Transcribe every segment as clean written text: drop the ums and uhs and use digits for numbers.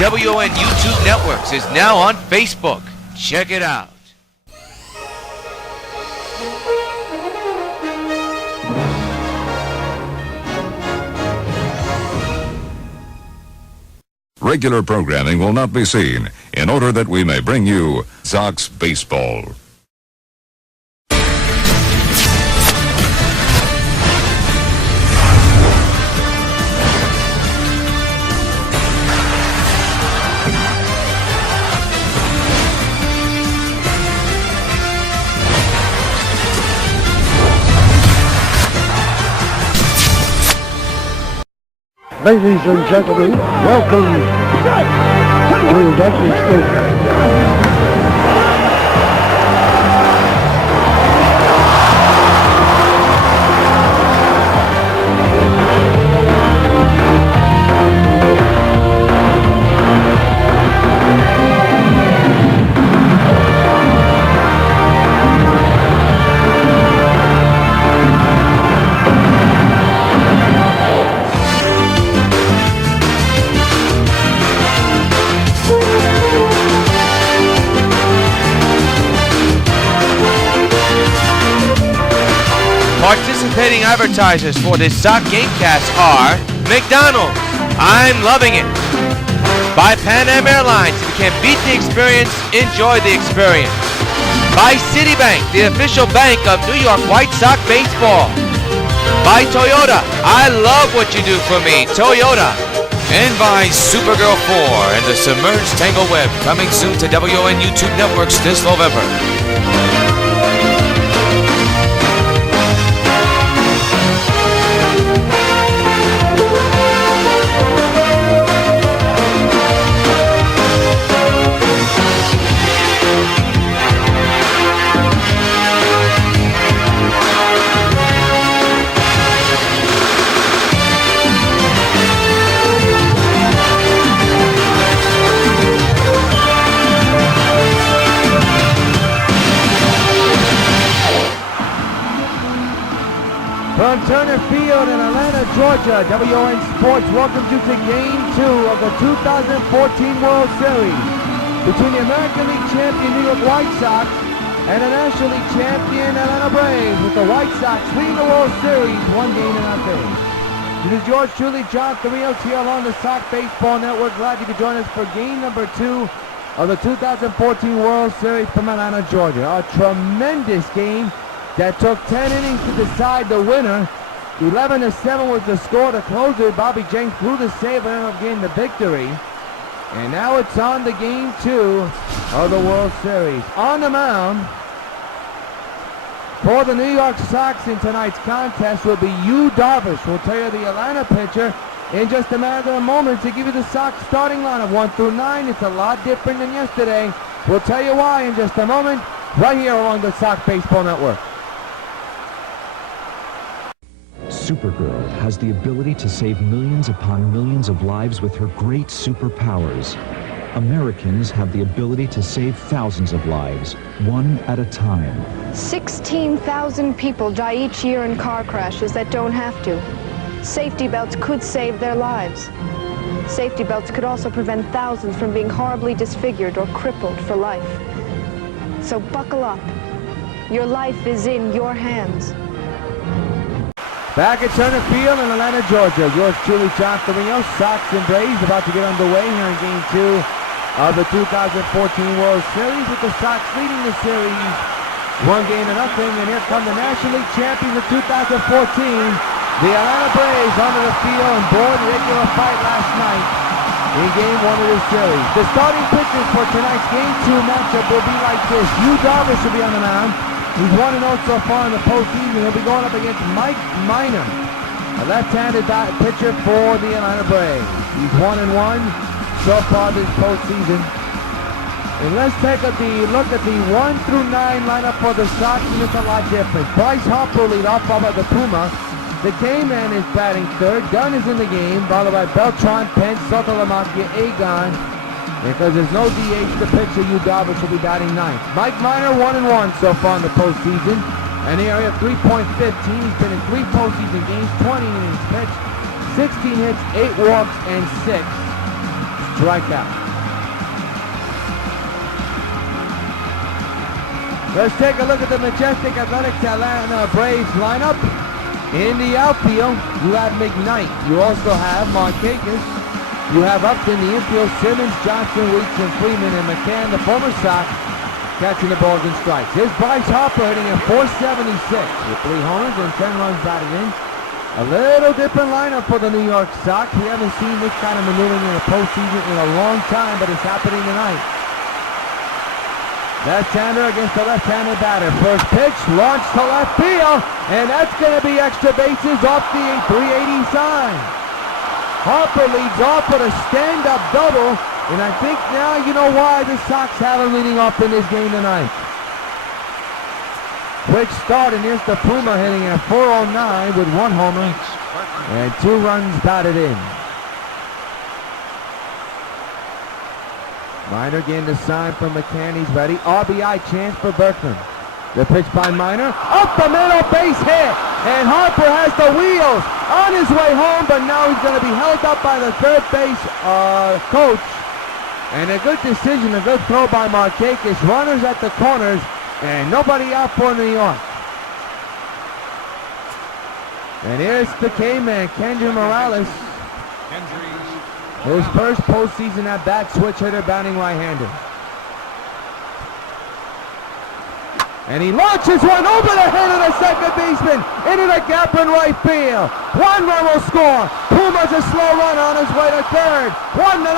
WON YouTube Networks is now on Facebook. Check it out. Regular programming will not be seen in order that we may bring you Sox Baseball. Ladies and gentlemen, welcome to Dusty Scoop. Participating advertisers for this Sox Gamecast are McDonald's, I'm loving it. By Pan Am Airlines, if you can't beat the experience, enjoy the experience. By Citibank, the official bank of New York White Sox baseball. By Toyota, I love what you do for me, Toyota. And by Supergirl 4 and the Submerged Tangle Web, coming soon to WON YouTube Networks this November. From Turner Field in Atlanta, Georgia, WON Sports welcomes you to Game 2 of the 2014 World Series between the American League champion New York White Sox and the National League champion Atlanta Braves, with the White Sox leading the World Series 1-0. It is yours truly, John Rios, here along the Sox Baseball Network. Glad you could join us for Game number 2 of the 2014 World Series from Atlanta, Georgia. A tremendous game that took 10 innings to decide the winner. 11-7 was the score to close it. Bobby Jenks blew the save and ended up getting the victory. And now it's on to Game 2 of the World Series. On the mound for the New York Sox in tonight's contest will be DARVISH. We'll tell you the Atlanta pitcher in just a matter of moments to give you the Sox starting lineup 1 through 9. It's a lot different than yesterday. We'll tell you why in just a moment, right here along the Sox Baseball Network. Supergirl has the ability to save millions upon millions of lives with her great superpowers. Americans have the ability to save thousands of lives, one at a time. 16,000 people die each year in car crashes that don't have to. Safety belts could save their lives. Safety belts could also prevent thousands from being horribly disfigured or crippled for life. So buckle up. Your life is in your hands. Back at Turner Field in Atlanta, Georgia. Yours truly, John Rios. Sox and Braves about to get underway here in Game 2 of the 2014 World Series, with the Sox leading the series 1-0. And here come the National League champions of 2014, the Atlanta Braves, onto the field, and boy, did they give a fight last night in Game 1 of this series. The starting pitchers for tonight's Game 2 matchup will be like this. DARVISH will be on the mound. He's 1-0 so far in the postseason. He'll be going up against Mike Minor, a left-handed pitcher for the Atlanta Braves. He's 1-1 so far this postseason. And let's take a look at the 1 through 9 lineup for the Sox, and it's a lot different. Bryce Harper will lead off, followed by the Puma. The K-Man is batting third. Dunn is in the game, followed by BELTRAN, PENCE, SALTALAMACCHIA, Agon. Because there's no DH, the pitcher, DARVISH, will be batting ninth. Mike Minor, 1-1 so far in the postseason. An area of 3.15. He's been in 3 postseason games, 20 innings pitched, 16 hits, 8 walks, and 6 strikeout. Let's take a look at the majestic Athletics Atlanta Braves lineup. In the outfield, you have McKnight. You also have Markakis. You have Upton, the infield, Simmons, Johnson, Weeks, and Freeman, and McCann, the former Sox, catching the balls and strikes. Here's Bryce Harper hitting at .476 with 3 homers and 10 runs batted in. A little different lineup for the New York Sox. We haven't seen this kind of maneuvering in the postseason in a long time, but it's happening tonight. Left-hander against the left-handed batter. First pitch, launched to left field, and that's going to be extra bases off the 380 sign. Harper leads off with a stand-up double, and I think now you know why the Sox have him leading off in this game tonight. Quick start, and here's the Puma hitting at .409 with 1 homer and 2 runs batted in. Minor getting the sign from McCann. He's ready. RBI chance for Berkman. The pitch by Minor. Up the middle, base hit. And Harper has the wheels on his way home, but now he's going to be held up by the third base coach. And a good decision, a good throw by Markakis. Runners at the corners, and nobody out for New York. And here's the K-Man, Kendry Morales. His first postseason at bat, switch hitter, batting right-handed. And he launches one over the head of the second baseman into the gap in right field. 1 run will score. Puma's a slow run on his way to third. 1-0,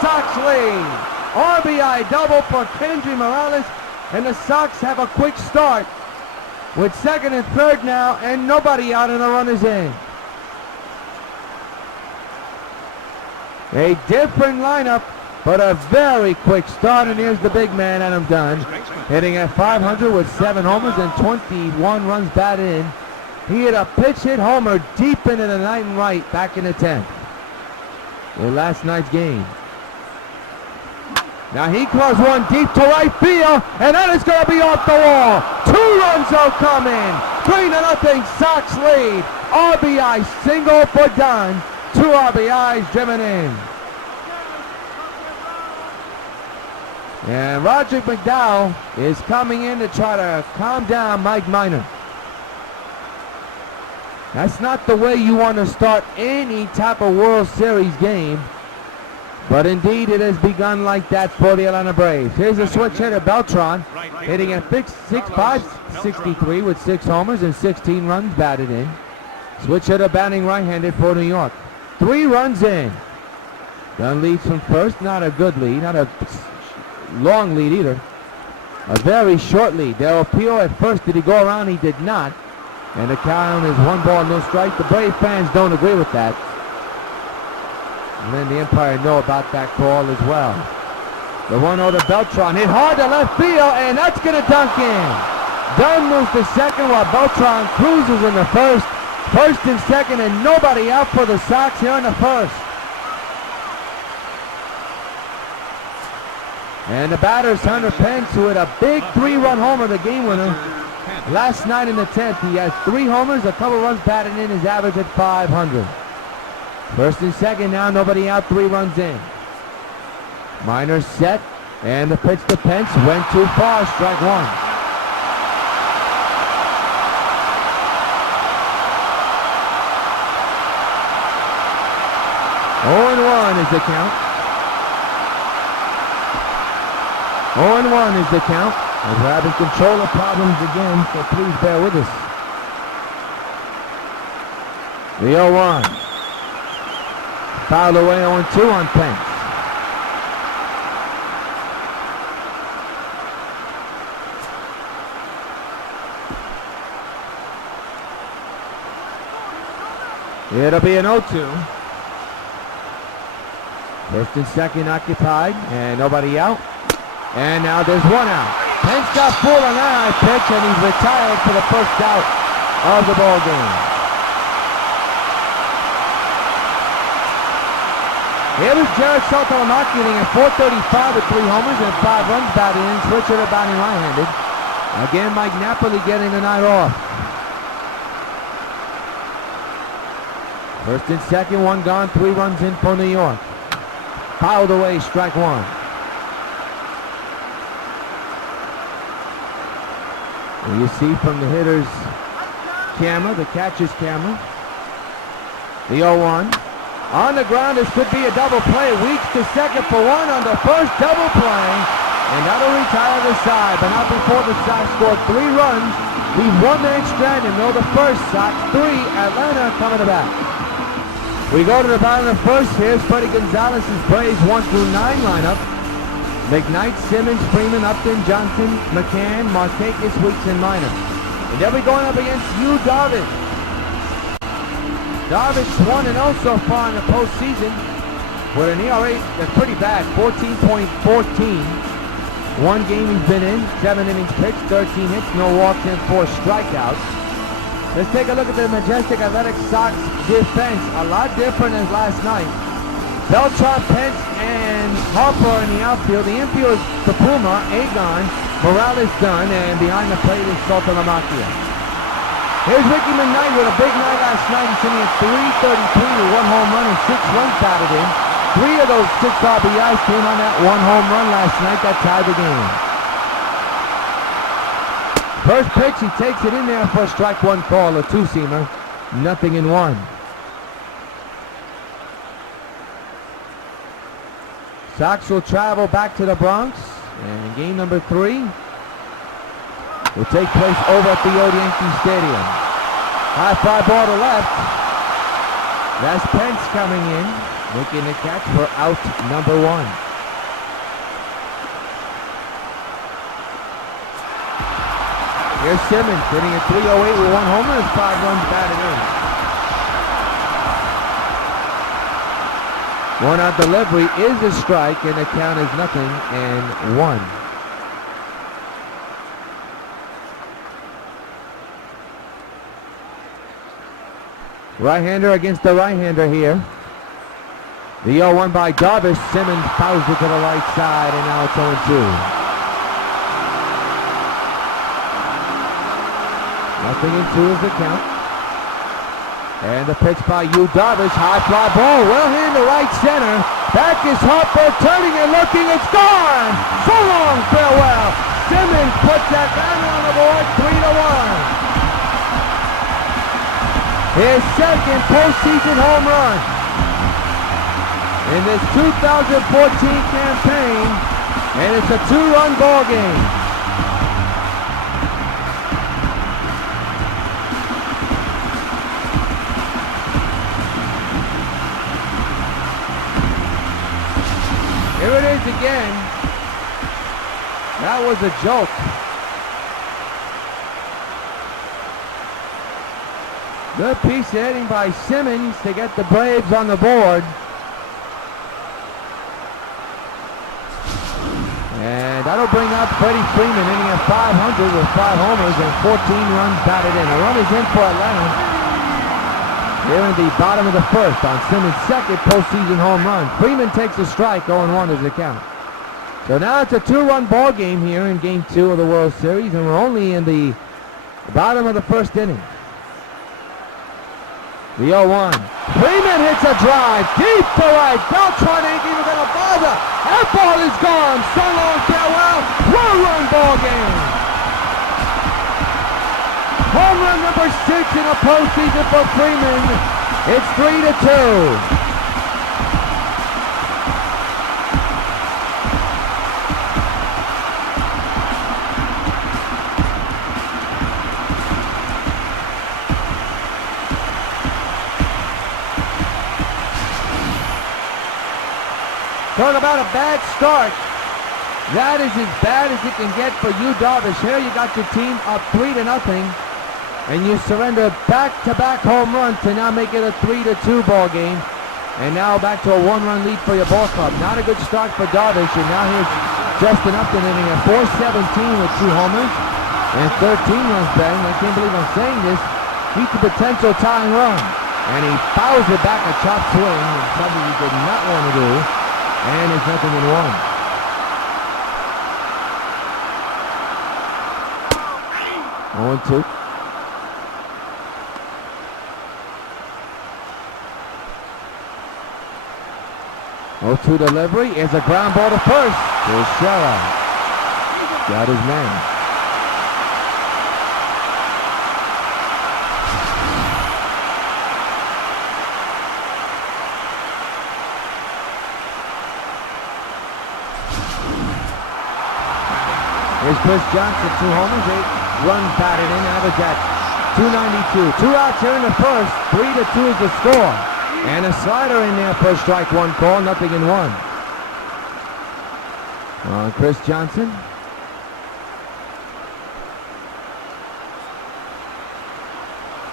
Sox lead. RBI double for Kendry Morales, and the Sox have a quick start with second and third now, and nobody out and the run is in. A different lineup, but a very quick start, and here's the big man, Adam Dunn, hitting at .500 with 7 homers and 21 runs batted in. He hit a pitch hit homer deep into the night and right back in the 10th. In last night's game. Now he claws one deep to right field, and that is going to be off the wall. 2 runs will come in. 3-0, Sox lead. RBI single for Dunn. 2 RBIs driven in. And Roger McDowell is coming in to try to calm down Mike Minor. That's not the way you want to start any type of World Series game. But indeed it has begun like that for the Atlanta Braves. Here's a switch hitter, Beltran, hitting at .563 with 6 homers and 16 runs batted in. Switch hitter batting right-handed for New York. 3 runs in. Dunn leads from first, not a good lead, not a long lead either. A very short lead. Del Pio at first, did he go around? He did not. And the count is 1 ball, no strike. The Brave fans don't agree with that. And then the umpire know about that call as well. The 1-0 to Beltran, hit hard to left field, and that's going to dunk in. Dunn moves to second while Beltran cruises in the first. First and second, and nobody out for the Sox here in the first. And the batter's Hunter Pence, who hit a big 3-run homer, the game winner, last night in the 10th. He has 3 homers, a couple runs batted in, his average at .500. First and second now, nobody out, 3 runs in. Minor set, and the pitch to Pence went too far, strike 1. Oh, 0-1 is the count. 0-1 is the count. As we're having controller problems again, so please bear with us. The 0-1. Fouled away 0-2 on Pence. It'll be an 0-2. First and second occupied, and nobody out. And now there's 1 out. Pence got full on that high pitch, and he's retired for the first out of the ball game. Here is JARROD SALTALAMACCHIA hitting at .435 with 3 homers and 5 runs batted in. Switcher to batting right-handed. Again, Mike Napoli getting the night off. First and second, 1 gone, 3 runs in for New York. fouled away, strike one. And you see from the hitter's camera, the catcher's camera, the 0-1. On the ground, this could be a double play. Weeks to second for one on the first double play. And that'll retire the side, but not before the Sox scored 3 runs. Leave 1 man stranded. No, the first Sox, 3. Atlanta coming to bat. We go to the bottom of the first. Here's Freddie Gonzalez's Braves 1 through 9 lineup. McKnight, Simmons, Freeman, Upton, Johnson, McCann, Markakis, Weeks, and Minor. And they'll be going up against DARVISH. DARVISH 1-0 so far in the postseason with an ERA that's pretty bad, 14.14. 1 game he's been in, 7 innings pitched, 13 hits, no walks, and 4 strikeouts. Let's take a look at the Majestic Athletic Sox defense. A lot different as last night. BELTRAN, PENCE, and Harper in the outfield. The infield is the Puma, Agon, Morales, Dunn, and behind the plate is SALTALAMACCHIA. Here's Rickey McKnight with a big night last night. He's sitting at 333 with 1 home run and 6 runs batted in. 3 of those 6 RBIs came on that 1 home run last night that tied the game. First pitch, he takes it in there for a strike 1 call, a 2-seamer, 0-1. Sox will travel back to the Bronx, and game number 3 will take place over at the old Yankee Stadium. High fly ball to left. That's Pence coming in, making the catch for out number 1. Here's Simmons hitting at 308 with 1 homer and 5 runs batted in. 1 out delivery is a strike, and the count is 0-1. Right-hander against the right-hander here. The 0-1 by DARVISH. Simmons fouls it to the right side, and now it's 0-2. 0-2 is the count. And the pitch by DARVISH. High fly ball. Well hit in the right center. Back is Harper turning and looking. It's gone. So long, farewell. Simmons puts that banner on the board. 3-1. His second postseason home run in this 2014 campaign. And it's a 2-run ball game. Here it is again. That was a joke. Good piece of hitting by Simmons to get the Braves on the board. And that'll bring up Freddie Freeman hitting at 500 with 5 homers and 14 runs batted in. A run is in for Atlanta. Here in the bottom of the first on Simmons' second postseason home run. Freeman takes a strike, 0-1 is the count. So now it's a 2-run ball game here in game 2 of the World Series, and we're only in the bottom of the first inning. The 0-1. Freeman hits a drive deep to right. Beltran ain't even gonna bother. That ball is gone. So long, farewell. 1-run ball game. Home run number 6 in a postseason for Freeman. It's 3-2. Talk about a bad start. That is as bad as it can get for DARVISH. Here you got your team up 3-0. And you surrender back-to-back home runs to now make it a 3-2 ball game. And now back to a 1-run lead for your ball club. Not a good start for DARVISH. And now here's Justin Upton hitting at 417 with 2 homers and 13 runs batted. I can't believe I'm saying this. He's the potential tying run. And he fouls it back a chop swing, something he did not want to do. And it's 0-1. 0-2. 0-2 delivery is a ground ball to first. Here's JARROD. Got his man. Here's Chris Johnson, 2 homers, 8 runs batted in, average at 292. 2 outs here in the first, 3-2 is the score. And a slider in there for a strike one call, 0-1. Chris Johnson.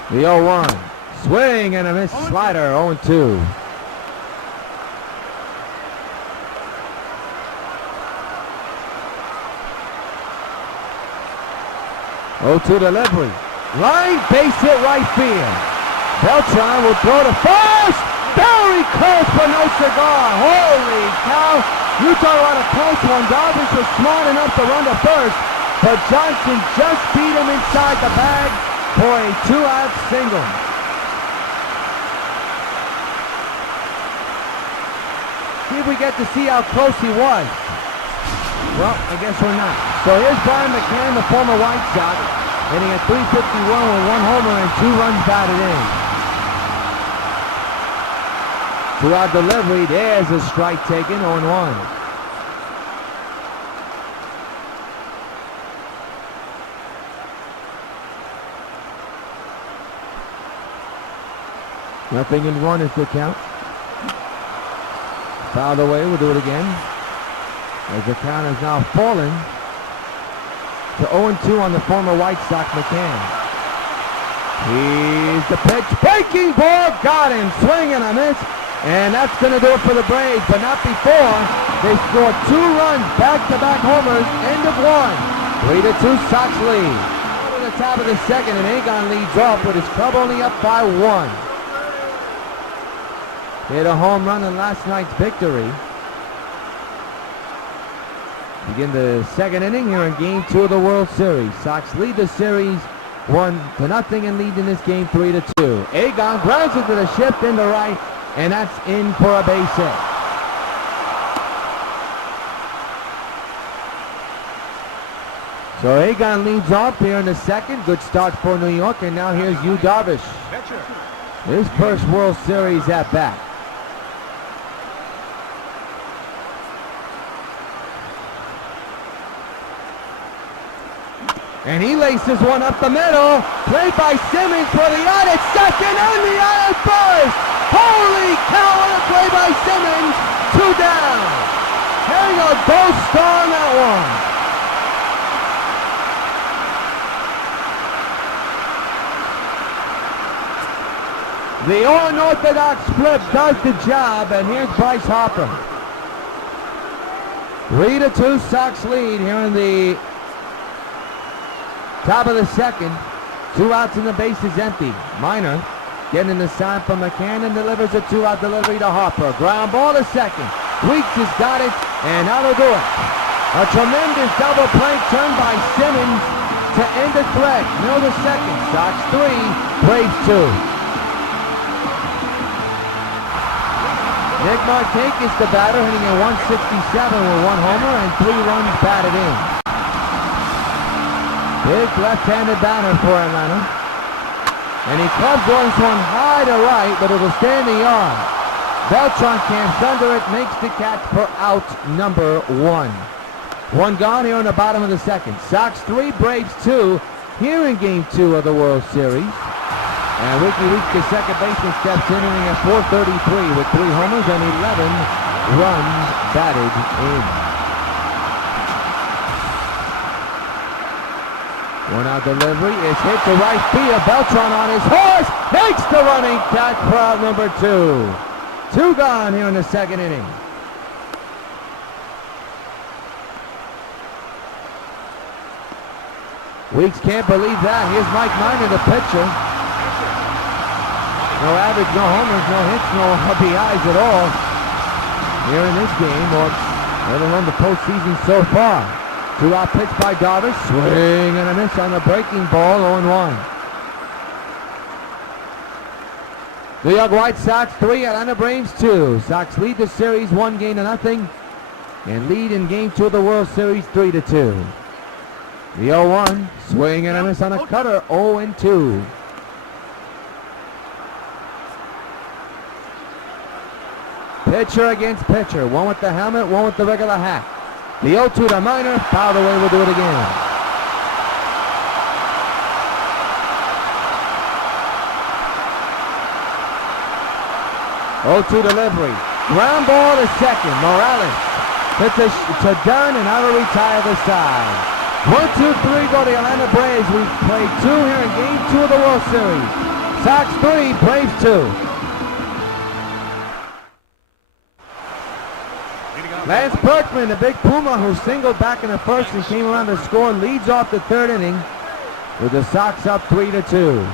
The 0-1. Swing and a miss slider, 0-2. Delivery. Line base hit right field. BELTRAN will throw to first. Very close, but no cigar. Holy cow. You talk about a close one. DARVISH was smart enough to run to first, but Johnson just beat him inside the bag for a 2-out single. See if we get to see how close he was. Well, I guess we're not. So here's Brian McCann, the former White Sox, hitting at .351 with 1 homer and 2 runs batted in. 2-out delivery. There's a strike taken, 0-1. Nothing in 1 is the count. Fouled away. We'll do it again. As the count has now fallen to 0-2 on the former White Sox, McCann. Here's the pitch. Breaking ball. Got him. Swing and a miss. And that's going to do it for the Braves, but not before they scored 2 runs, back-to-back homers, end of 1. 3-2 Sox lead. To the top of the second, and Agon leads off with his club only up by 1. They had a home run in last night's victory. Begin the second inning here in Game 2 of the World Series. Sox lead the series 1-0 and lead in this game 3-2. Agon grounds into the shift into right, and that's in for a base hit. So Agon leads off here in the second. Good start for New York, and now here's Yu Darvish. His first World Series at bat. And he laces one up the middle. Played by Simmons for the out at second and the out at first. Holy cow, what a play by Simmons. 2 down. There you go, goal star on that one. The unorthodox flip does the job, and here's Bryce Harper. 3-2 Sox lead here in the top of the second. 2 outs and the base is empty. Minor getting the sign from McCann and delivers a 2-out delivery to Harper. Ground ball to second. Weeks has got it, and that'll do it. A tremendous double play turn by Simmons to end the threat. Middle to second. Sox 3, Braves 2. Nick Martinez, the batter, hitting at 167 with 1 homer and 3 runs batted in. Big left-handed batter for Atlanta. And he clubs this one high to right, but it'll stay in the yard. BELTRAN camps under it, makes the catch for out number 1. 1 gone here in the bottom of the second. Sox 3, Braves 2, here in Game 2 of the World Series. And Rickey Weeks, the second baseman, steps in, inning at 433 with 3 homers and 11 runs batted in. 1-out delivery is hit to right field. BELTRAN on his horse makes the running catch for out number 2. 2 gone here in the second inning. Weeks can't believe that. Here's Mike Minor, the pitcher. No average, no homers, no hits, no RBIs at all here in this game, or let alone the postseason so far. 2-out pitch by DARVISH, swing and a miss on the breaking ball, 0-1. The York White Sox 3, Atlanta Braves 2. Sox lead the series 1-0 and lead in Game 2 of the World Series 3-2. The 0-1, swing and a miss on a cutter, 0-2. Pitcher against pitcher, one with the helmet, one with the regular hat. The 0-2 to Minor, fouled away, we'll do it again. Oh-2 delivery. Ground ball to second. Morales hits to Dunn and out to retire the side. 1-2-3 go the Atlanta Braves. We've played 2 here in Game 2 of the World Series. Sox 3, Braves 2. Lance Berkman, the big Puma who singled back in the first and came around to score, leads off the third inning with the Sox up 3-2.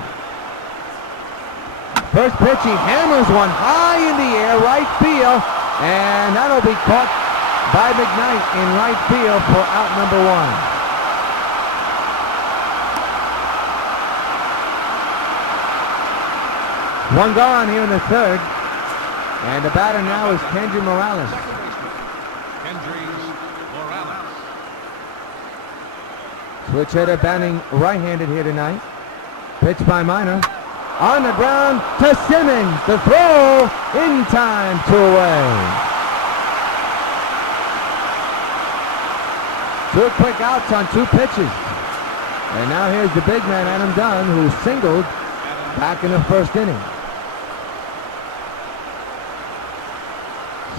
First pitch, he hammers one high in the air, right field, and that'll be caught by McKnight in right field for out number 1. One gone here in the third, and the batter now is Kendry Morales. Switch hitter batting right-handed here tonight. Pitch by Minor. On the ground to Simmons. The throw in time, 2 away. 2 quick outs on 2 pitches. And now here's the big man, Adam Dunn, who singled back in the first inning.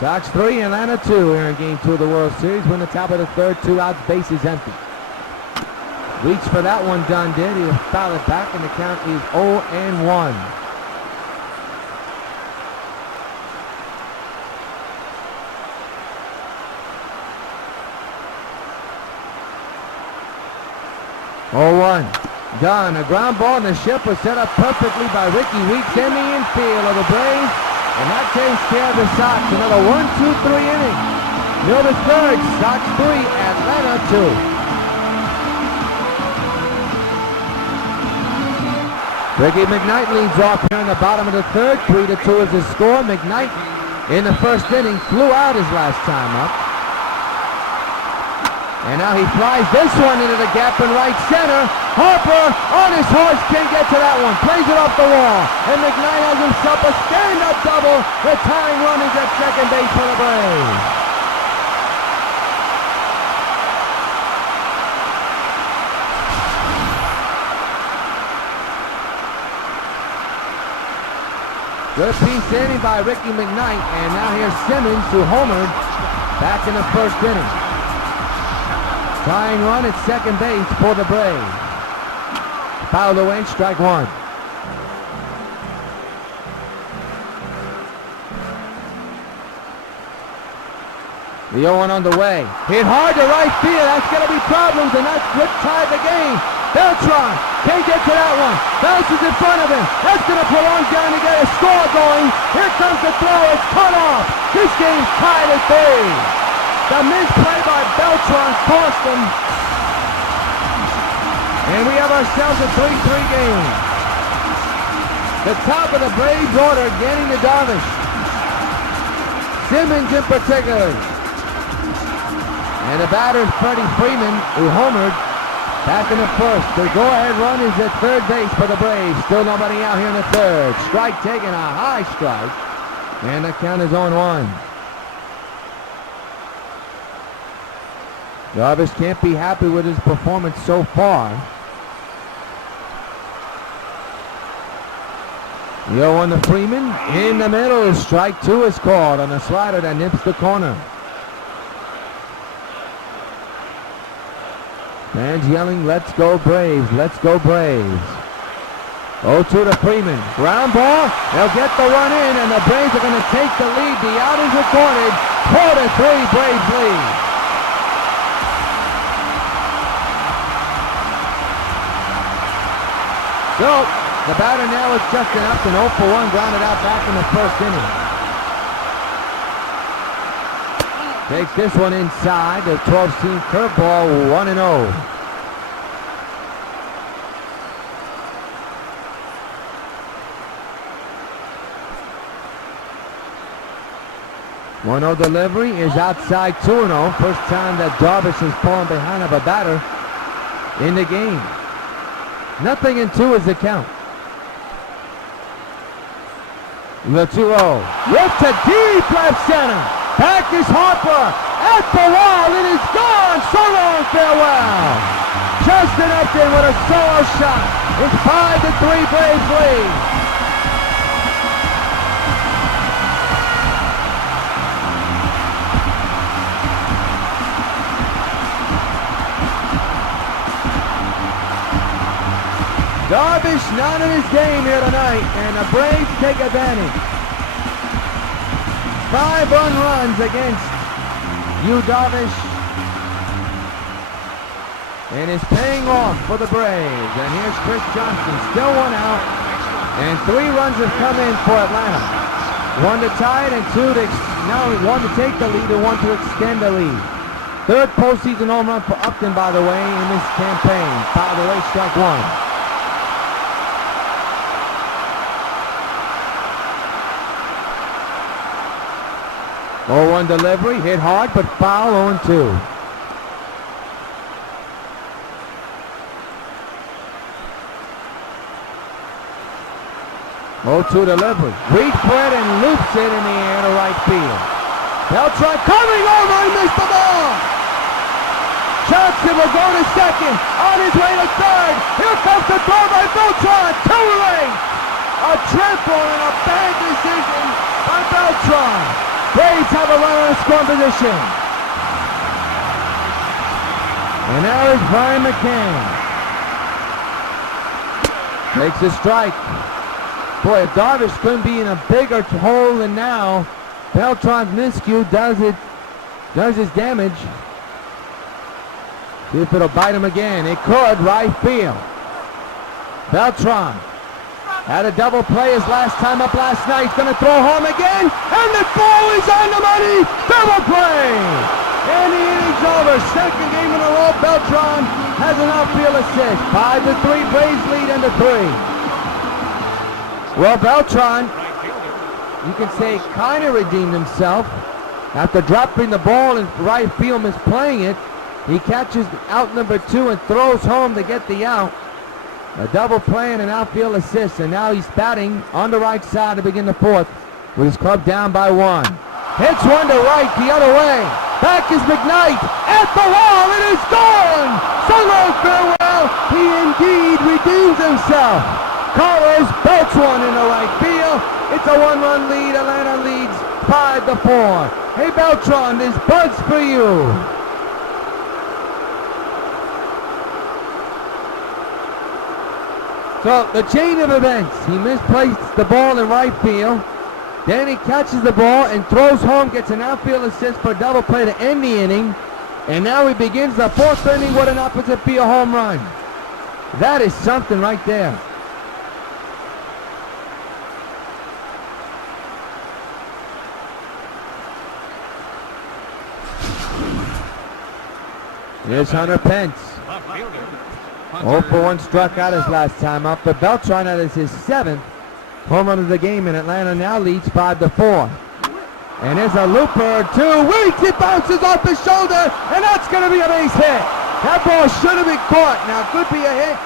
Sox 3, Atlanta 2 here in Game 2 of the World Series. Win the top of the third, 2 outs, bases empty. Reach for that one, Dunn did. He'll foul it back, and the count is 0-1. Dunn, a ground ball, and the ship was set up perfectly by Rickey Weeks in the infield of the Braves, and that takes care of the Sox. Another 1-2-3 inning. Near the third, Sox 3, Atlanta 2. Rickey McKnight leads off here in the bottom of the third. 3-2 is the score. McKnight in the first inning flew out his last time up. And now he flies this one into the gap in right center. Harper on his horse, can't get to that one. Plays it off the wall. And McKnight has himself a stand-up double. The tying run is at second base for the Braves. Good piece inning by Rickey McKnight, and now here's Simmons, who homered back in the first inning. Tying run at second base for the Braves. Fouled away, strike 1. The 0-1 on the way. Hit hard to right field. That's going to be problems, and that's what tied the game. Beltran can't get to that one. Bounces in front of him. That's going to prolong down to get a score going. Here comes the throw. It's cut off. This game's tied at 3. The misplay by Beltran cost him. And we have ourselves a 3-3 game. The top of the Braves order getting to Darvish. Simmons in particular. And the batter is Freddie Freeman, who homered back in the first. The go-ahead run is at third base for the Braves. Still nobody out here in the third. Strike taken, a high strike. And the count is 0-1. Darvish can't be happy with his performance so far. The 0-1 to Freeman. In the middle, strike 2 is called on a slider that nips the corner. Fans yelling, let's go Braves, let's go Braves. 0-2 to Freeman. Ground ball, they'll get the run in, and the Braves are going to take the lead. The out is recorded. 4-3 Braves lead. So, the batter now is Justin Upton, 0-for-1, grounded out back in the first inning. Takes this one inside, the 12-seam curveball, 1-0. 1-0 delivery is outside 2-0. First time that Darvish has fallen behind of a batter in the game. 0-2 is the count. The 2-0. Ripped to deep left center. Back is Harper. At the wall. It is gone. So long, farewell. Justin Upton with a solo shot. It's 5-3 Braves lead. Darvish not in his game here tonight, and the Braves take advantage. 5 runs against you, Darvish. And it's paying off for the Braves. And here's Chris Johnson, still 1 out. And 3 runs have come in for Atlanta. 1 to tie it, and 2 to, now 1 to take the lead and 1 to extend the lead. 3rd postseason home run for Upton, by the way, in this campaign. Foul away, strike 1. 0-1 delivery, hit hard, but foul, 0-2. 0-2 delivery. Reed Fred and loops it in the air to right field. Beltran coming over and missed the ball. Johnson will go to second, on his way to third. Here comes the throw by Beltran, too late. A triple and a bad decision by Beltran. Braves have a runner in scoring position. And there is Brian McCann. Takes a strike. Boy, if Darvish couldn't be in a bigger hole than now, Beltran's miscue does his damage. See if it'll bite him again. It could, right field. Beltran had a double play his last time up last night. He's going to throw home again, and the ball is on the money. Double play. And the inning's over. Second game in a row. Beltran has an outfield assist. 5-3 Braves lead into 3. Well, Beltran, you can say, kind of redeemed himself. After dropping the ball in right field, misplaying it, he catches out number 2 and throws home to get the out. A double play and an outfield assist, and now he's batting on the right side to begin the 4th with his club down by 1. Hits one to right, the other way. Back is McKnight at the wall. It is gone. So long, farewell. He indeed redeems himself. Carlos belts one in the right field. It's a 1-run lead. Atlanta leads 5-4. Hey, Beltran, this buzz for you. So the chain of events, he misplaced the ball in right field, then he catches the ball and throws home, gets an outfield assist for a double play to end the inning, and now he begins the 4th inning with an opposite field home run. That is something right there. Here's Hunter Pence. 0-for-1 struck out his last time up, but Beltran, that is his 7th home run of the game, and Atlanta now leads 5-4. And there's a looper, 2 weeks, it bounces off his shoulder, and that's going to be a base hit. That ball should have been caught. Now, it could be a hit,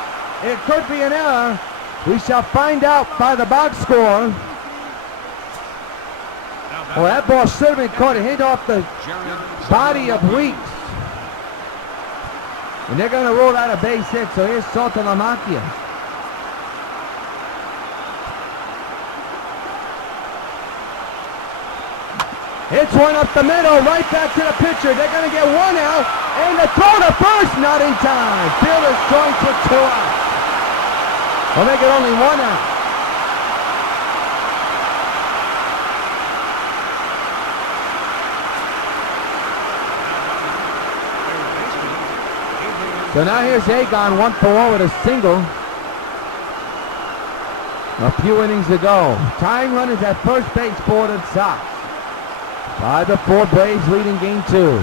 it could be an error. We shall find out by the box score. Oh, that ball should have been caught. It hit off the body of Weeks. And they're going to roll out a base hit, so here's SALTALAMACCHIA. Hits one up the middle, right back to the pitcher. They're going to get 1 out, and the throw to first, not in time. Fielder's joints for 2 outs. We'll make it only 1 out. So now here's Agon, 1-for-1 with a single. A few innings to go. Tying run is at first base for the Sox. 5-4 Braves leading game 2.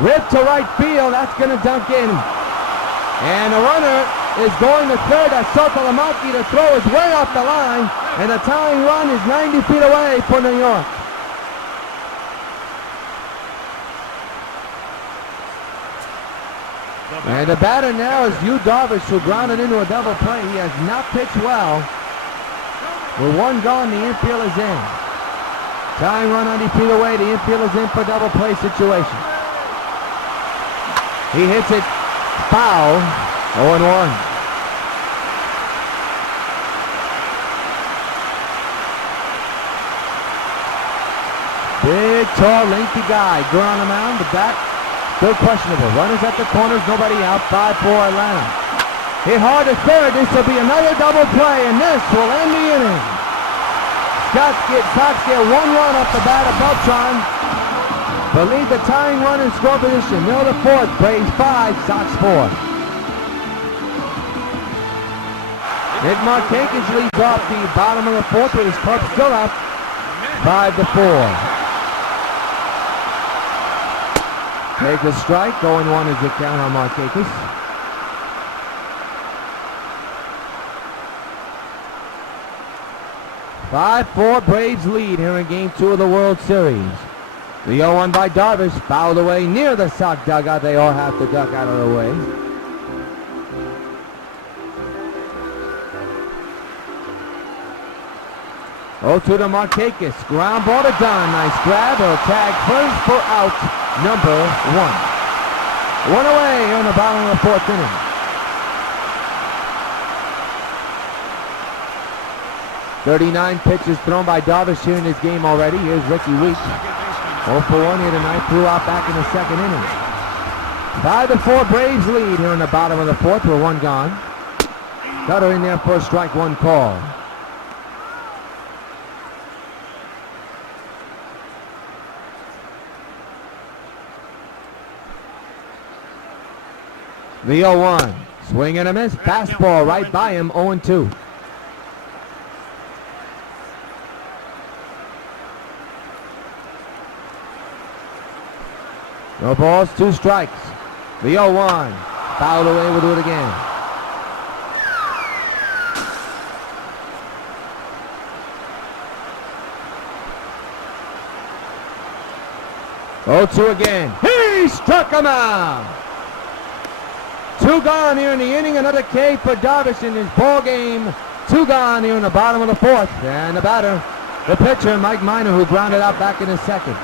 Rip to right field, that's going to dunk in. And the runner is going to third. That's SALTALAMACCHIA. The throw is way off the line. And the tying run is 90 feet away for New York. And the batter now is Darvish, who grounded into a double play. He has not pitched well. With one gone, the infield is in. Tying run 90 feet away, the infield is in for double play situation. He hits it foul, 0-1. Big, tall, lengthy guy. Go on the mound, the bat, still questionable. Runners at the corners, nobody out. 5-4 Atlanta. Hit hard to third. This will be another double play, and this will end the inning. Sox get one run off the bat of BELTRAN. But lead the tying run in score position. Middle of the fourth, Braves 5, Sox 4. Nick Markakis leads off the bottom of the fourth with his club still up. 5-4. Takes a strike. 0-1 is the count on Markakis. Five, 5-4 Braves lead here in Game 2 of the World Series. The 0-1 by Darvish, fouled away near the Sox dugout. They all have to duck out of the way. To the Markakis, ground ball to Dunn. Nice grab. He'll tag first for out number 1. One away here in the bottom of the fourth inning. .39 pitches thrown by Darvish here in this game already. Here's Rickie Week. 0 for 1 here tonight. Threw out back in the second inning. 5-4 Braves lead here in the bottom of the fourth with one gone. Cutter in there for a strike, one call. The 0-1. Swing and a miss. Fastball right by him. 0-2. No balls, 2 strikes. The 0-1. Fouled away. We'll do it again. Oh, 2 again. He struck him out. 2 gone here in the inning. Another K for Darvish in his ball game. 2 gone here in the bottom of the fourth. And the batter, the pitcher, Mike Minor, who grounded out back in the second.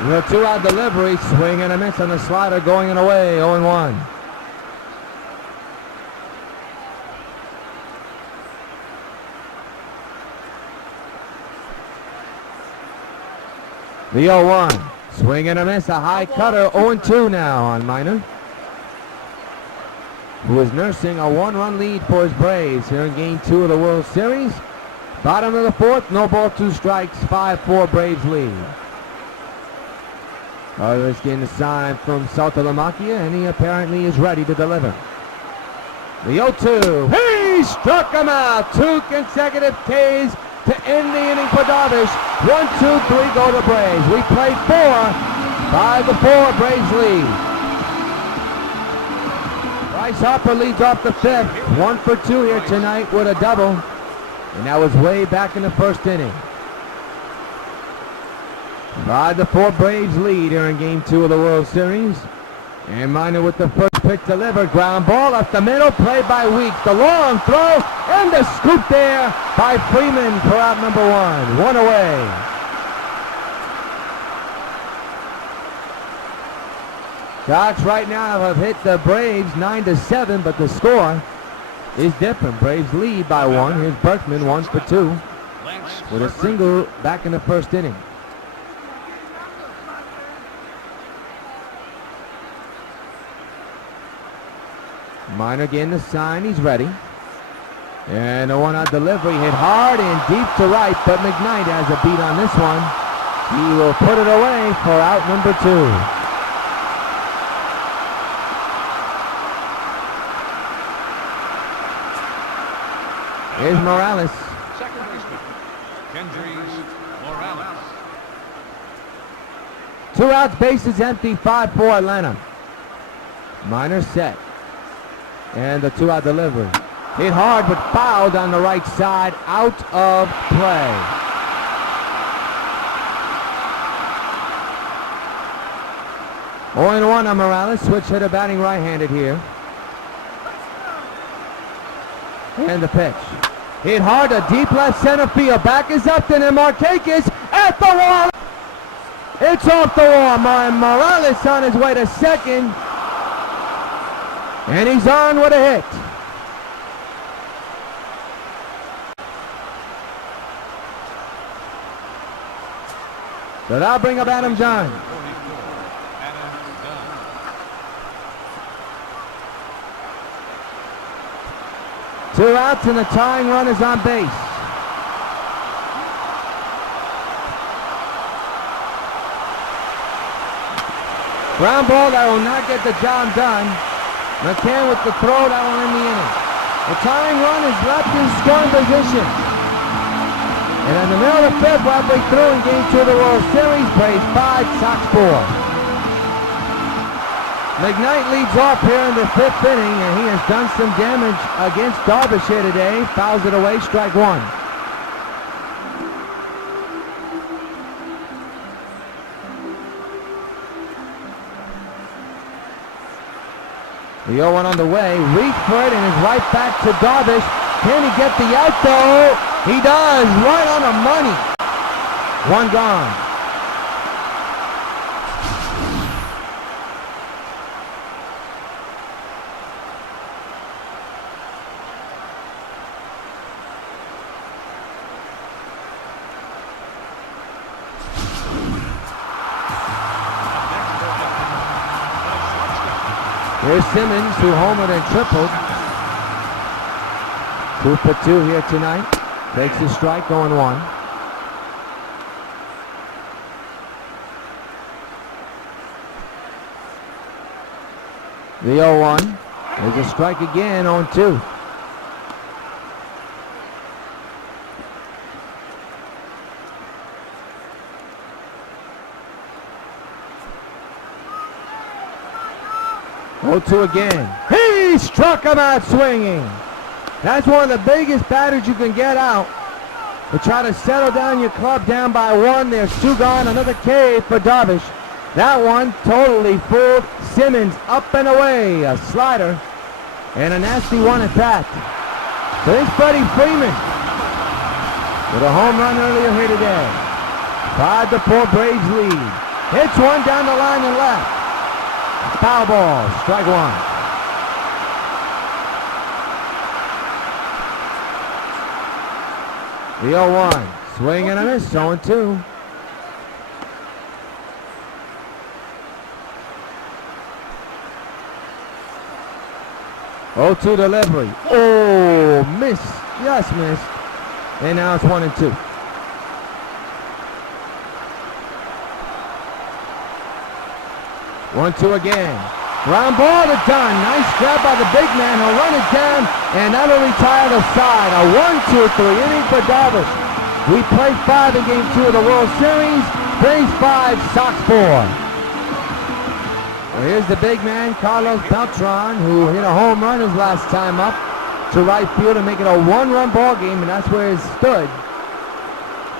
The 2-out delivery, swing and a miss on the slider, going away, 0-1. The 0-1, swing and a miss, a high cutter, 0-2 now on Minor, who is nursing a 1-run lead for his Braves here in Game 2 of the World Series. Bottom of the fourth, no ball, 2 strikes, 5-4 Braves lead. Darvish getting the sign from SALTALAMACCHIA, and he apparently is ready to deliver. The 0-2. He struck him out. 2 consecutive Ks to end the inning for Darvish. 1, 2, 3 go to Braves. We play 4. 5-4 Braves lead. Bryce Harper leads off the fifth. 1 for 2 here tonight with a double. And that was way back in the first inning. 5-4 Braves lead here in Game 2 of the World Series. And Minor with the first pitch delivered. Ground ball up the middle, played by Weeks. The long throw and the scoop there by Freeman for out number 1. 1 away. Sox right now have hit the Braves 9-7, but the score is different. Braves lead by 1. Here's BERKMAN, 1 for 2, with a single back in the first inning. Minor getting the sign, he's ready. And a 1-out delivery, hit hard and deep to right, but McKnight has a beat on this one. He will put it away for out number 2. Here's Morales. Second baseman, Morales. 2 outs, bases empty, 5-4 Atlanta. Minor set. And the 2-out delivery. Hit hard but fouled on the right side, out of play. 0-1 on Morales. Switch hitter batting right-handed here. And the pitch. Hit hard to deep left center field. Back is Upton and Markakis at the wall. It's off the wall. Morales on his way to second. And he's on with a hit. So that'll bring up Adam Dunn. Two outs and the tying run is on base. Ground ball that will not get the job done. McCann with the throw that will end the inning. The tying run is left in scoring position. And in the middle of the fifth, halfway through in Game 2 of the World Series, Braves 5, Sox 4. McKnight leads off here in the fifth inning, and he has done some damage against Darvish here today. Fouls it away, strike one. The 0-1 on the way, reach for it and is right back to Darvish. Can he get the out though? He does, right on the money. One gone. Here's Simmons, who homered and tripled. 2 for 2 here tonight. Takes his strike, going 1. The 0-1. There's a strike again, 0-2. Oh, 2 again. He struck him out swinging. That's one of the biggest batters you can get out. To try to settle down your club down by 1. There's 2 gone. Another K for Darvish. That one totally fooled Simmons up and away. A slider. And a nasty one at that. So there's Freddie Freeman with a home run earlier here today. 5-4 Braves lead. Hits one down the line and left. Foul ball, strike 1. The 0-1, swing and a miss, 0-2. Oh, 2 delivery. Oh, missed, just missed. And now it's 1-2. 1-2 again. Ground ball to Dunn. Nice grab by the big man. He'll run it down, and that'll retire the side. A 1-2-3 inning for Darvish. We play 5 in Game 2 of the World Series. Braves 5, Sox 4. Well, here's the big man, Carlos Beltran, who hit a home run his last time up to right field and make it a 1-run ball game, and that's where it stood.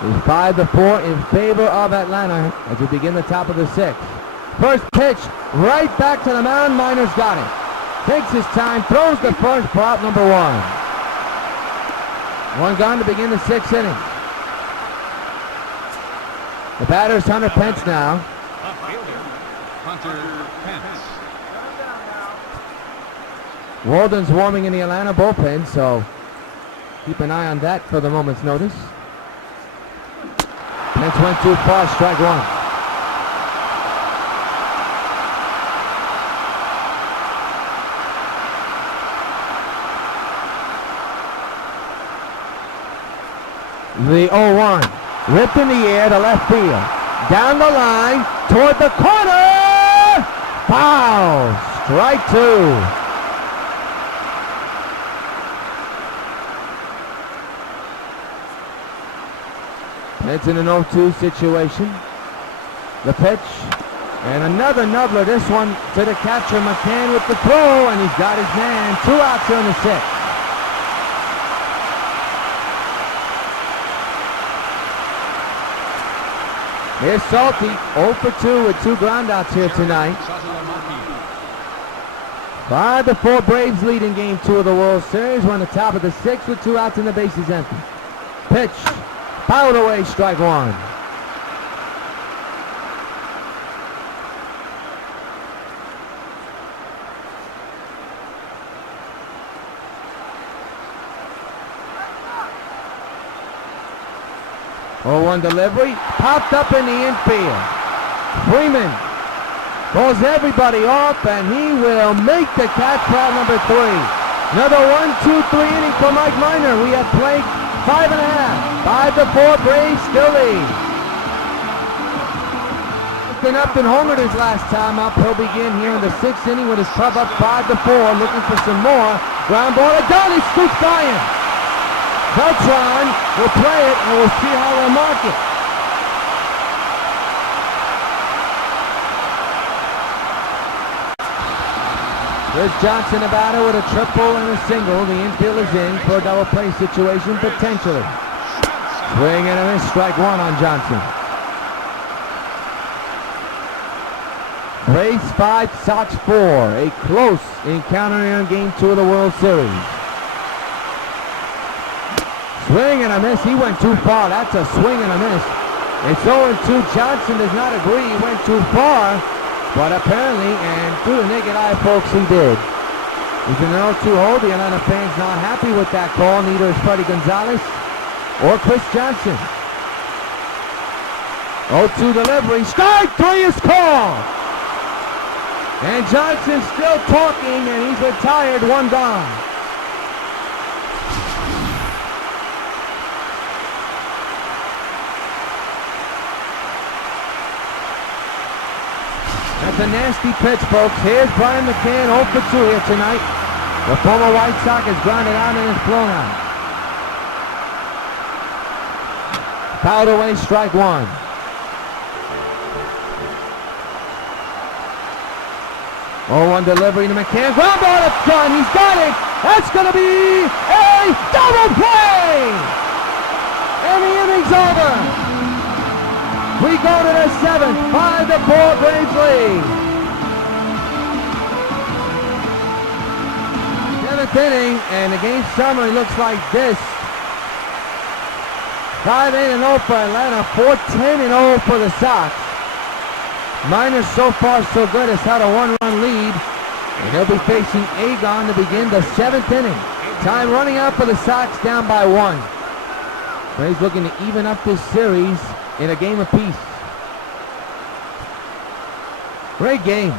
It's 5-4 in favor of Atlanta as we begin the top of the 6th. First pitch, right back to the mound. Minor's got it. Takes his time, throws the first for out number 1. 1 gone to begin the 6th inning. The batter's Hunter Pence now. Hunter Pence. Walden's warming in the Atlanta bullpen, so keep an eye on that for the moment's notice. Pence went too far, strike 1. The 0-1, ripped in the air to left field. Down the line, toward the corner! Foul! Strike 2. It's in an 0-2 situation. The pitch, and another nubbler, this one to the catcher, McCann with the throw, and he's got his man. 2 outs here in the 6th. Here's Salty, 0 for 2 with 2 groundouts here tonight. 5-4 Braves lead in game 2 of the World Series. We're on the top of the 6th with 2 outs and the bases empty. Pitch, fouled away, strike 1. Oh, 1 delivery, popped up in the infield. Freeman pulls everybody off, and he will make the catch for out number 3. Another 1-2-3 inning for Mike Minor. We have played 5.5. 5-4, Braves still lead. Upton homered his last time up. He'll begin here in the 6th inning with his club up 5-4, looking for some more. Ground ball, done. He scoots by him. BELTRAN will play it, and we'll see how they'll mark it. There's Johnson about it with a triple and a single. The infield is in for a double play situation, potentially. Swing and a miss, strike 1 on Johnson. Braves 5, Sox 4. A close encounter here in game 2 of the World Series. Swing and a miss. He went too far. That's a swing and a miss. It's 0-2. Johnson does not agree. He went too far. But apparently, and through the naked eye, folks, he did. He's in an 0-2 hole. The Atlanta fans not happy with that call. Neither is Freddie Gonzalez or Chris Johnson. 0-2 delivery. Strike 3 is called. And Johnson's still talking, and he's retired. 1 down. That's a nasty pitch, folks. Here's Brian McCann, 0 for 2 here tonight. The former White Sox is grounded out and is blown out. Fouled away, strike 1. Oh, 1 delivery to McCann. Ground ball up front. He's got it. That's going to be a double play. And the inning's over. We go to the 7th, 5-4 Braves lead. 7th inning, and the game summary looks like this. 5-8-0 for Atlanta, 4-10-0 for the Sox. Minor so far so good has had a 1-run lead, and they'll be facing Agon to begin the 7th inning. Time running out for the Sox, down by 1. Braves looking to even up this series in a game apiece. Great game.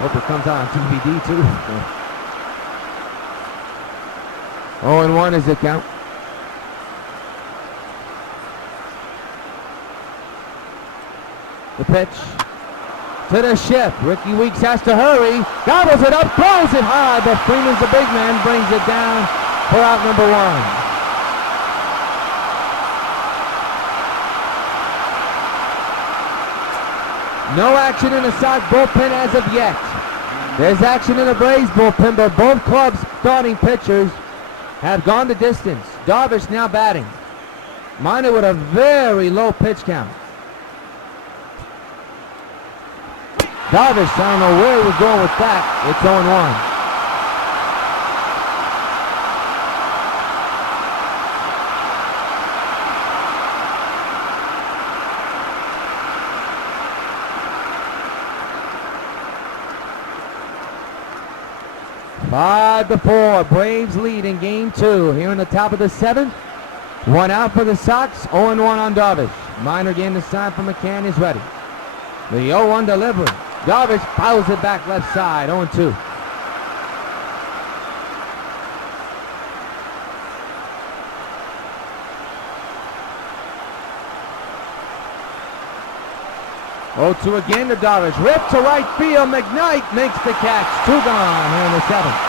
Hope it comes out on DVD too. 0-1 is the count. The pitch to the shift. Ricky Weeks has to hurry. Gobbles it up, throws it high, but Freeman's the big man, brings it down for out number 1. No action in the Sox bullpen as of yet. There's action in the Braves bullpen, but both clubs' starting pitchers have gone the distance. DARVISH now batting. Minor with a very low pitch count. DARVISH, I don't know where he was going with that. It's 0-1. Five to 4, Braves lead in game 2. Here in the top of the 7th. 1 out for the Sox, 0-1 on DARVISH. Minor game to sign for McCann is ready. The 0-1 delivery. DARVISH fouls it back left side, 0-2. Oh, 2 again to DARVISH. Rip to right field. McKnight makes the catch. 2 gone here in the 7th.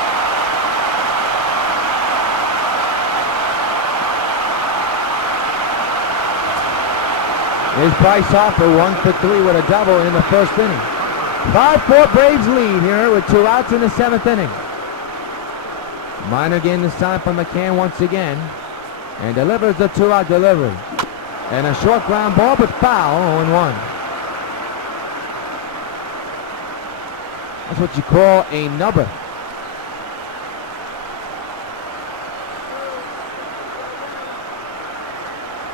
Here's Bryce Harper, 1 for 3 with a double in the 1st inning. 5-4 Braves lead here with 2 outs in the 7th inning. Minor getting the sign from McCann once again. And delivers the 2-out delivery. And a short ground ball, but foul, 0-1. That's what you call a nubber.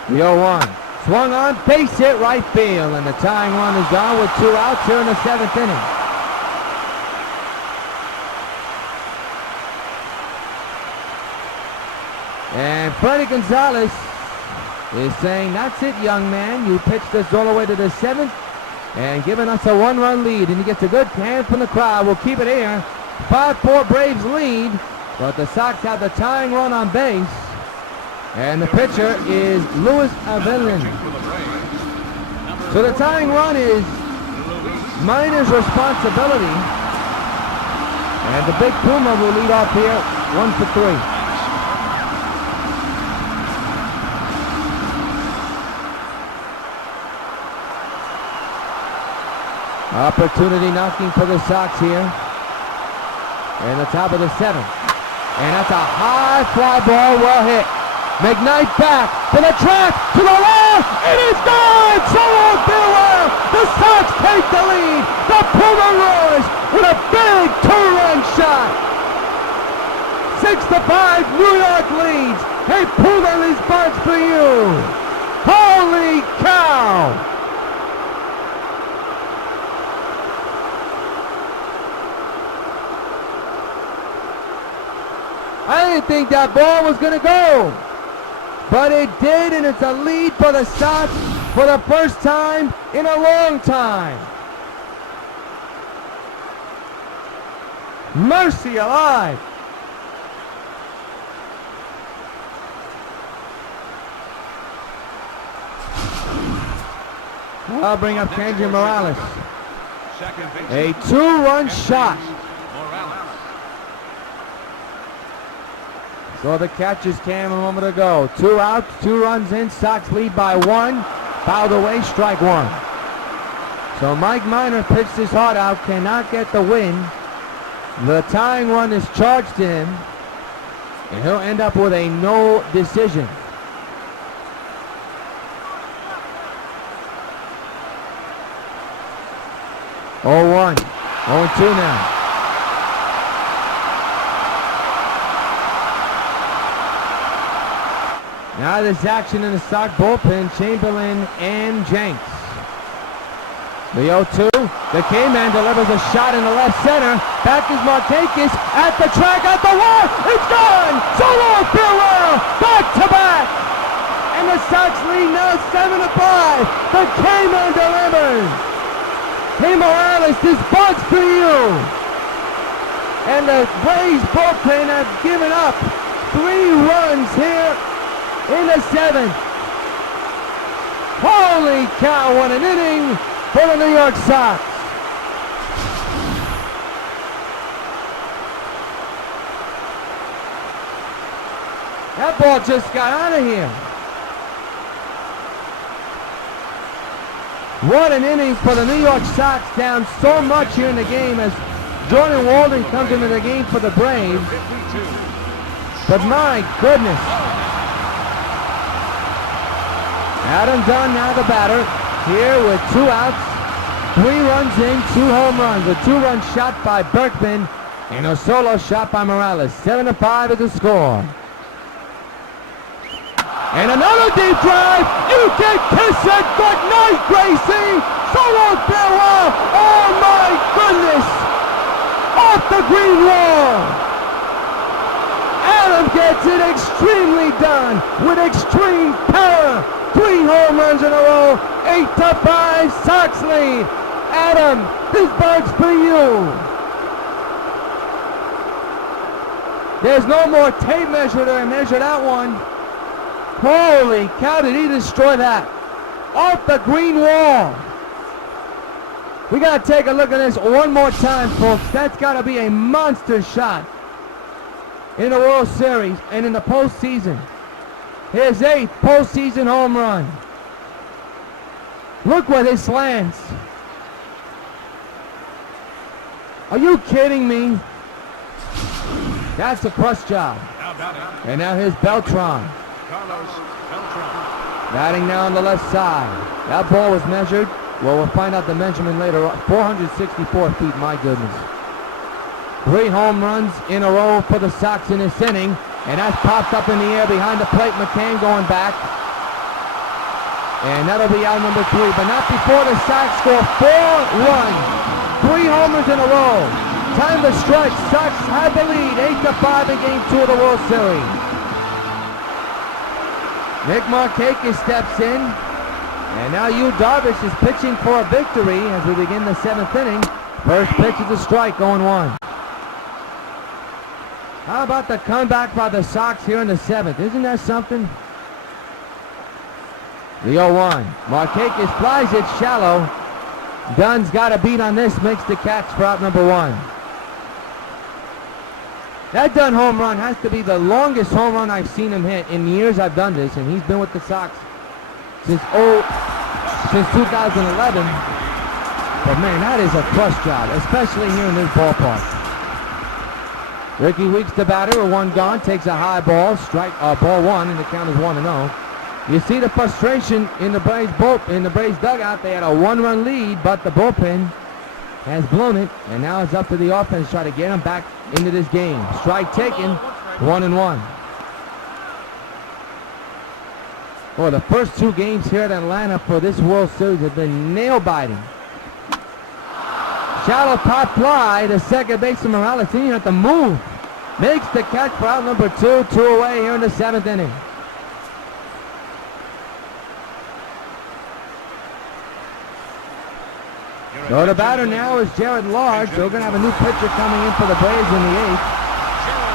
The 0-1. Swung on, base hit, right field, and the tying run is on with 2 outs here in the 7th inning. And Freddie Gonzalez is saying, that's it, young man. You pitched us all the way to the 7th and giving us a 1-run lead. And he gets a good hand from the crowd. We'll keep it here. 5-4 Braves lead, but the Sox have the tying run on base. And the pitcher is Luis Avelin. So the tying run is Miner's responsibility. And the Big Puma will lead off here, 1 for 3. Opportunity knocking for the Sox here. And the top of the 7th. And that's a high fly ball, well hit. McKnight back to the track, to the wall. It is gone! So long, farewell. The Sox take the lead. The Puma roars with a big 2-run shot. 6-5, New York leads. Hey, Puma, these birds for you. Holy cow! I didn't think that ball was going to go, but it did, and it's a lead for the Sox for the first time in a long time. Mercy alive. I'll bring up Kendry Morales. A 2-run shot. So the catcher's cam a moment ago. 2 outs, 2 runs in. Sox lead by 1. Fouled away, strike 1. So Mike Minor pitched his heart out, cannot get the win. The tying run is charged to him, and he'll end up with a no decision. Oh, 1. 0-2 now. Now there's action in the Sox bullpen, Chamberlain and Jenks. The 0-2, the K-Man delivers a shot in the left center. Back is Markakis at the track, at the wall. It's gone! So long, farewell! Back to back! And the Sox lead now 7-5. The K-Man delivers. Hey Morales, this bug's for you. And the Braves bullpen have given up 3 runs here in the 7th. Holy cow, what an inning for the New York Sox. That ball just got out of here. What an inning for the New York Sox, down so much here in the game as Jordan Walden comes into the game for the Braves. But my goodness. Adam Dunn now the batter, here with 2 outs, 3 runs in, 2 home runs. A 2-run shot by Berkman and a solo shot by Morales. 7-5 is the score. And another deep drive. You can kiss it. Good night, Gracie. So long, farewell. Oh my goodness. Off the green wall. Adam gets it extremely done with extreme power. 3 home runs in a row. 8-5 Sox lead. Adam, this bird's for you. There's no more tape measure to measure that one. Holy cow, did he destroy that? Off the green wall. We got to take a look at this one more time, folks. That's got to be a monster shot in the World Series and in the postseason. His 8th postseason home run. Look where this lands. Are you kidding me? That's a crush job. And now here's Beltran. Batting now on the left side. That ball was measured. Well, we'll find out the measurement later. 464 feet, my goodness. 3 home runs in a row for the Sox in this inning. And that's popped up in the air behind the plate. McCann going back. And that'll be out number 3. But not before the Sox score 4 runs. 3 homers in a row. Time to stretch. Sox have the lead 8-5 in Game 2 of the World Series. Nick Markakis steps in. And now DARVISH is pitching for a victory as we begin the 7th inning. First pitch is a strike, 0-1. How about the comeback by the Sox here in the 7th? Isn't that something? The 0-1. Markakis flies it shallow. Dunn's got a beat on this, makes the catch for out number 1. That Dunn home run has to be the longest home run I've seen him hit in years I've done this, and he's been with the Sox since 2011. But man, that is a crush job, especially here in this ballpark. Rickey Weeks, the batter, with 1 gone, takes a high ball, ball 1, and the count is 1-0. You see the frustration in the Braves dugout. They had a 1-run lead, but the bullpen has blown it, and now it's up to the offense to try to get them back into this game. Strike taken, 1-1. Well, the first 2 games here at Atlanta for this World Series have been nail-biting. Shallow pop fly to second baseman Morales. He had to move. Makes the catch for out number 2. 2 away here in the 7th inning. So the batter now is JARROD. So we're going to have a new pitcher coming in for the Braves in the 8th.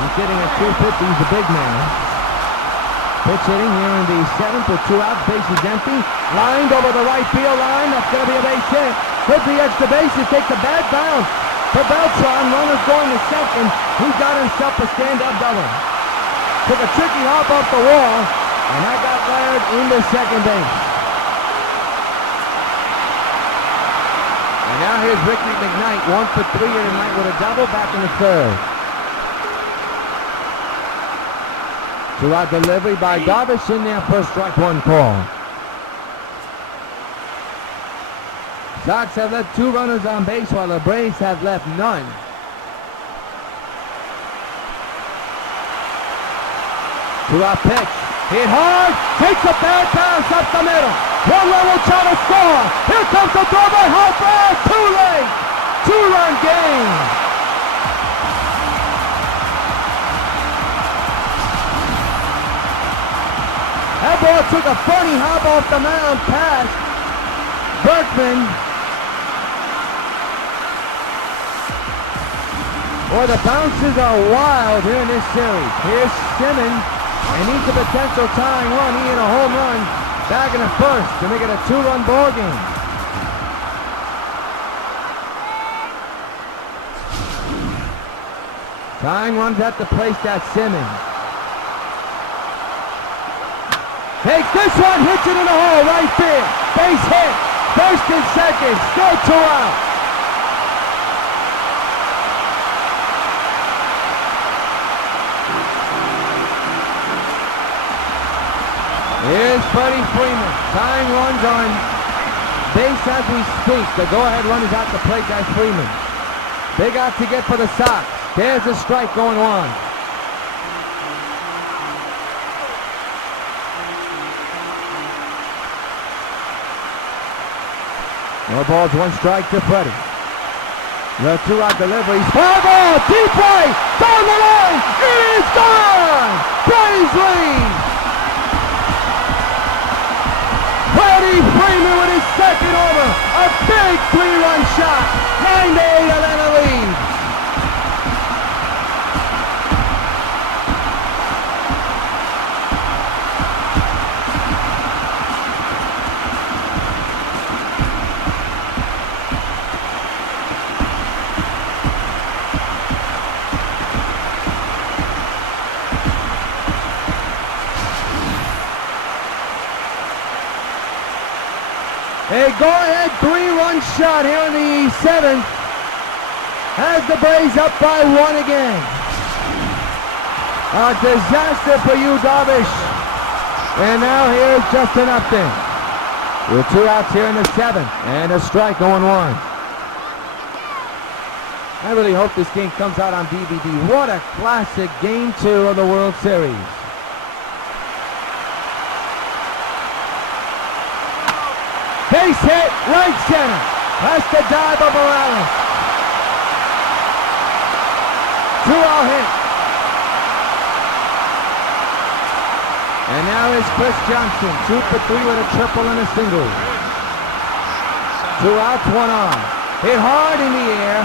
He's hitting at 250. He's a big man. Pitch hitting here in the 7th with 2 outs. Base is empty. Lined over the right field line. That's going to be a base hit. Could be extra bases. Takes a bad bounce for BELTRAN. Runner's going to second. He's got himself a stand-up double. Took a tricky hop off the wall, and that got Laird into second base. And now here's MCKNIGHT. 1 for 3 here tonight with a double, back in the 3rd. 2-out delivery by DARVISH in there for a strike 1 call. Sox have left 2 runners on base while the Braves have left none. Two-out pitch. Hit hard. Takes a bad pass up the middle. One run will try to score. Here comes the throw by Harper. Too late. 2-run game. That ball took a funny hop off the mound past BERKMAN. Boy, the bounces are wild here in this series. Here's Simmons, and he's a potential tying run. He hit a home run back in the 1st to make it a 2-run ball game. Tying runs at the place, that's Simmons. Takes this one, hits it in the hole, right field. Base hit, 1st and 2nd, still 2 out. Here's Freddie Freeman. Tying runs on base as we speak. The go-ahead run is out the plate, that's Freeman. Big out to get for the Sox. There's a strike going on. No balls, 1 strike to Freddie. The 2-out delivery. Fly ball, deep right, down the line. It is gone. Braves lead. Freddie Freeman with his 2nd over. A big 3-run shot. 9-8 Atlanta lead. A go-ahead 3-run shot here in the 7th has the Braves up by 1 again. A disaster for DARVISH. And now here's Justin Upton. With 2 outs here in the 7th. And a strike, 0-1. I really hope this game comes out on DVD. What a classic Game 2 of the World Series. Base hit, right center. That's the dive of Morales. 2-out hit. And now is Chris Johnson, 2 for 3 with a triple and a single. 2 outs, 1 on. Hit hard in the air,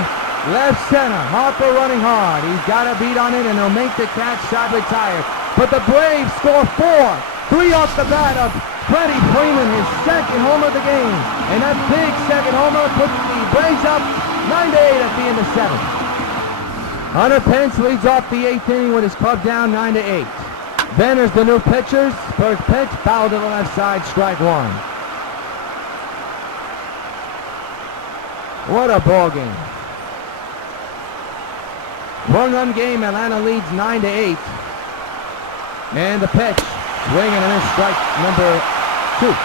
left center. Harper running hard. He's got a beat on it, and he'll make the catch. Shot retired. But the Braves score 4. 3 off the bat of Freddie Freeman, his 2nd homer of the game. And that big 2nd homer puts the Braves up 9-8 at the end of 7th. Hunter Pence leads off the 8th inning with his club down 9-8. Benner's the new pitchers. First pitch, foul to the left side, strike 1. What a ball game. 1-run game, Atlanta leads 9-8. And the pitch, swing and a miss, strike number 2.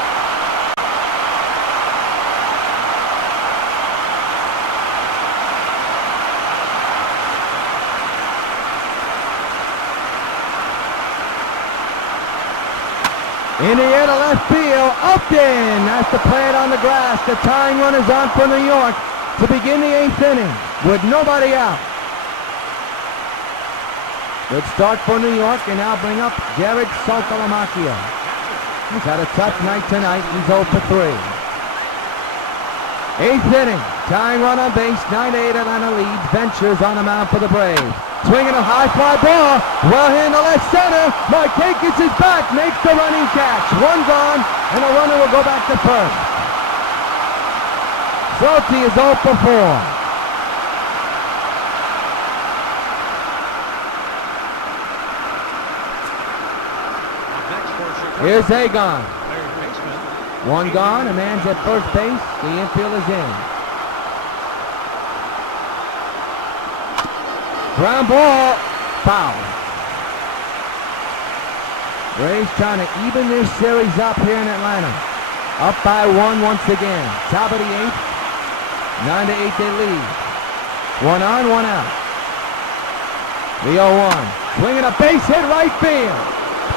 In the air to left field, Upton has to play it on the grass. The tying run is on for New York to begin the 8th inning with nobody out. Good start for New York, and now bring up JARROD SALTALAMACCHIA. He's had a tough night tonight. He's 0 for 3. 8th inning, tying run on base, 9-8 Atlanta leads. Ventures on the mound for the Braves. Swinging a high fly ball, well hit in the left center. Markakis is back, makes the running catch. 1 gone, and the runner will go back to first. Salty is 0 for 4. Here's Hagon. 1 gone, a man's at first base. The infield is in. Ground ball, foul. Braves trying to even this series up here in Atlanta. Up by 1 once again. Top of the 8th. 9-8 they lead. 1 on, 1 out. The 0-1. Swinging a base hit right field.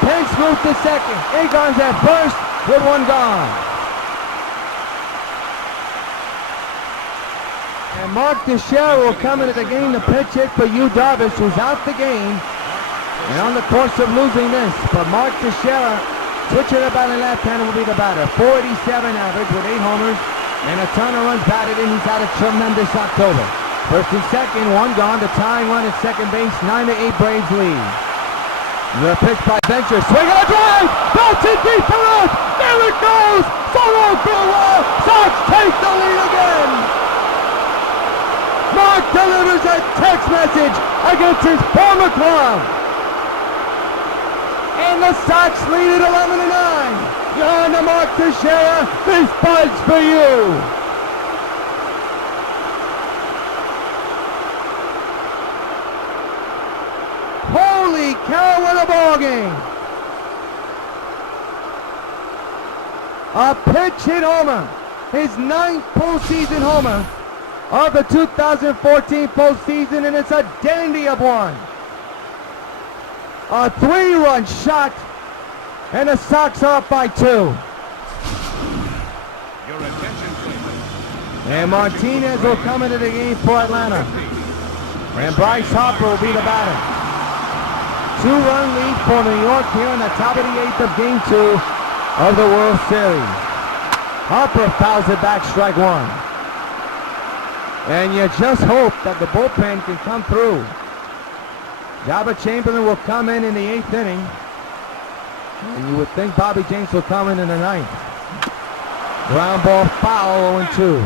Pence moves to second. Hagon's at first with 1 gone. And Mark Teixeira will come into the game to pitch hit for DARVISH, who's out the game and on the course of losing this. But Mark Teixeira, switching the batting left-hander, will be the batter. 487 average with 8 homers and a ton of runs batted in. He's had a tremendous October. First and second, 1 gone. The tying run at second base. 9-8 Braves lead. The pitch by Venture, swinging a drive, belted deep for left, there it goes, solo farewell, Sox take the lead again. Mark delivers a text message against his former club. And the Sox lead at 11-9. You're on to Mark Teixeira, this buzz for you. Holy cow, what a ball game. A pitch hit homer. His 9th postseason homer of the 2014 postseason, and it's a dandy of one. A 3-run shot, and the Sox are up by 2. Your attention, please. And Martinez will come into the game for Atlanta. And Bryce Harper will be the batter. 2-run lead for New York here in the top of the 8th of Game 2 of the World Series. Harper fouls it back, strike 1. And you just hope that the bullpen can come through. Jabba Chamberlain will come in the 8th inning. And you would think Bobby James will come in the 9th. Ground ball foul, 0-2.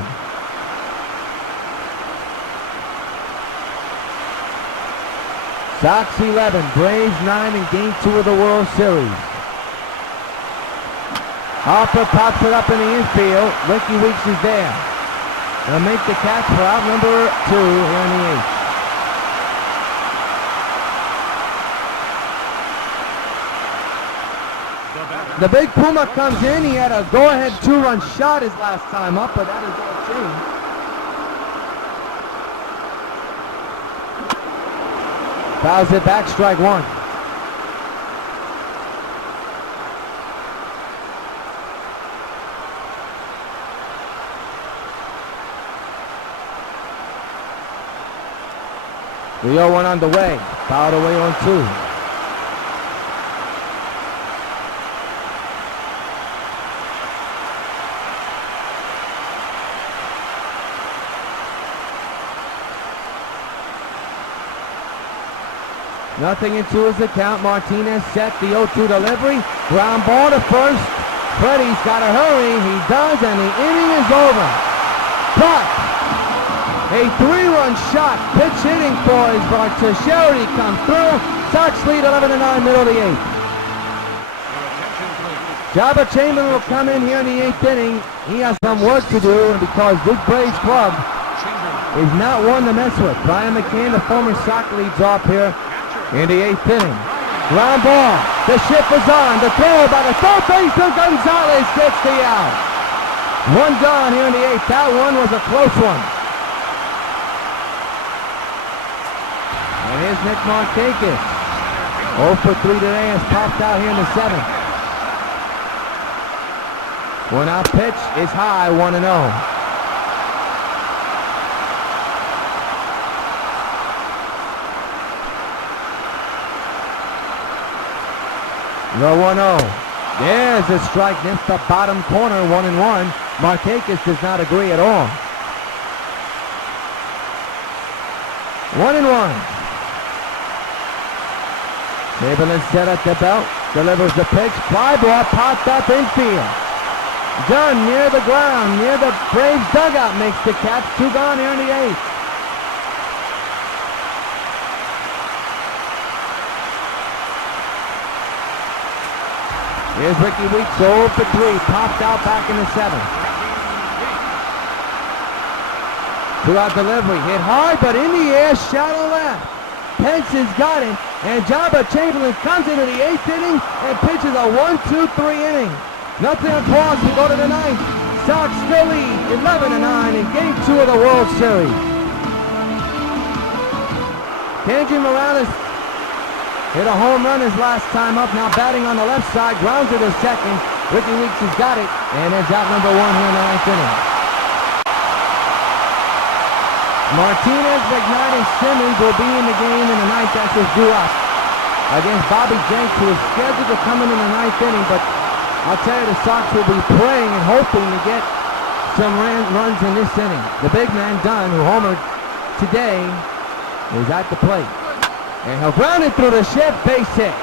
Sox 11, Braves 9 in Game 2 of the World Series. Harper pops it up in the infield. Ricky Weeks is there. They'll make the catch for out number 2 here in the 8th. The big Puma comes in. He had a go-ahead 2-run shot his last time up, but that is all changed. Fouls it back, strike one. The 0-1 on the way. Fouled away on 2. Nothing into his account. Martinez set the 0-2 delivery. Ground ball to first. Freddie's got to hurry. He does, and the inning is over. But a 3-run shot. Pitch hitting for his Charity comes through. Sox lead 11-9, middle of the 8th. Jabba Chamberlain will come in here in the 8th inning. He has some work to do, and because this Braves club is not one to mess with. Brian McCann, the former Sox, leads off here in the 8th inning. Ground ball. The shift is on. The throw by the third baseman Gonzalez gets the out. One gone here in the 8th. That one was a close one. And here's Nick Markakis. 0 for 3 today has popped out here in the 7th. One out pitch is high, 1-0. The 1-0. There's a strike against the bottom corner, 1-1. Markakis does not agree at all. 1-1. Chamberlain set at the belt, delivers the pitch, fly ball popped up infield. Dunn near the ground, near the Braves dugout, makes the catch. 2 gone here in the 8th. Here's Ricky Weeks, 0 for 3, popped out back in the 7th. 2-out delivery, hit hard, but in the air, shallow left. Pence has got it, and Jabba Chamberlain comes into the 8th inning and pitches a 1-2-3 inning. Nothing across to go to the 9th. Sox still lead 11-9 in Game 2 of the World Series. Kenji Morales hit a home run his last time up, now batting on the left side, grounds it to second. Ricky Weeks has got it, and is out number 1 here in the 9th inning. Martinez, McKnight, and Simmons will be in the game in the 9th. That's his due up against Bobby Jenks, who is scheduled to come in the 9th inning, but I'll tell you, the Sox will be praying and hoping to get some runs in this inning. The big man, Dunn, who homered today, is at the plate. And he'll ground it through the shift, base hit.